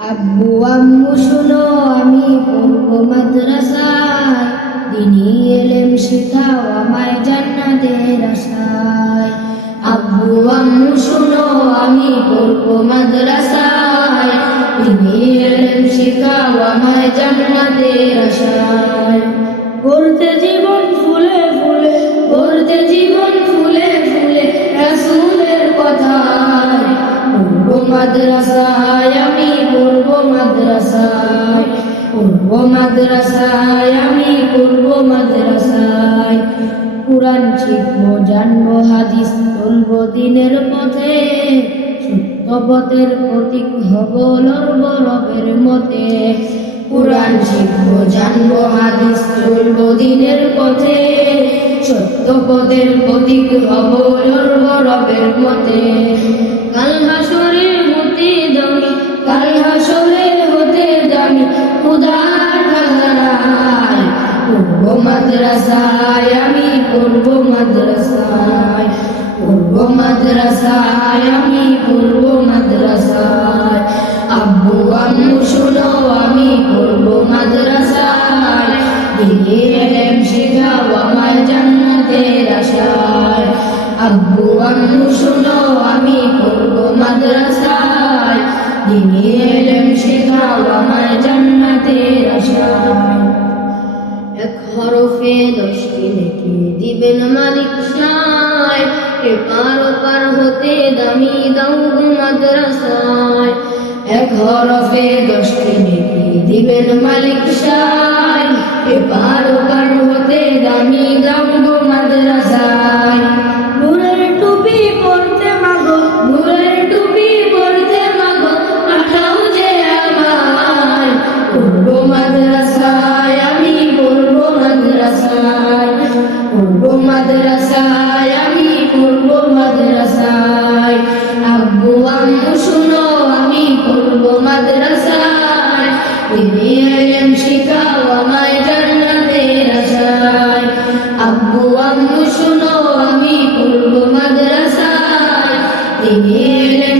আব্বু আম্মু শুনো, আমি পড়বো মাদ্রাসায়, দিনী এলেম শিখাও আমায় জান্নাতের আশায়। আব্বু আম্মু শুনো, আমি পড়বো মাদ্রাসায়, দিনী এলেম শিখাও আমায় জান্নাতের আশায়। পড়তে জীবন ফুলে ফুলে, পড়তে জীবন ফুলে ফুলে রাসূলের কথায়। পড়বো মাদ্রাসায়, আমি পড়বো মাদ্রাসায়, পড়বো মাদ্রাসায়, আমি পড়বো মাদ্রাসায়। কুরআন শিখবো, জানবো হাদিস, চলবো দ্বীনের পথে, সত্য পথের প্রতীক হব লড়বো রবের মতে। কুরআন শিখবো, জানবো হাদিস, চলবো দ্বীনের পথে, সত্য পথের প্রতীক হব লড়বো রবের মতে। কাল হাসরে হতে দামি, কাল হাসরে হতে দামি খোদার খাজানায়। পড়বো মাদ্রাসায়, আমি পড়বো মাদ্রাসায়, পড়বো মাদ্রাসায়, আমি পড়বো মাদ্রাসায়। আব্বু আম্মু শুনো, আমি পড়বো মাদ্রাসায়, দিনী এলেম শিখাও আমায় জান্নাতের আশায়। আব্বু আম্মু শুনো, আমি পড়বো মাদ্রাসায়, দিনী এলেম শিখাও আমায় জান্নাতের আশায়। এক হরফে 10টি নেকি দিবেন মালিক সায়, এপার ওপার হতে দামি দাও গো মাদ্রাসায়। এক হরফে 10টি নেকি দিবেন মালিক সায়, এপার ওপার হতে দামি দাও গো মাদ্রাসায়। নূরের টুপি পরতে মাগো, নূরের টুপি পরতে মাগো, পাঠাও যে আমায়। পড়বো মাদ্রাসায়, আমি পড়বো মাদ্রাসায়, পড়বো মাদ্রাসায়, আমি পড়বো মাদ্রাসায়। আব্বু আম্মু শুনো, আমি পড়বো মাদ্রাসায়, দিনী এলেম শিখাও আমায় জান্নাতের আশায়। আব্বু আম্মু শুনো, আমি পড়বো মাদ্রাসায়, দিনী এলেম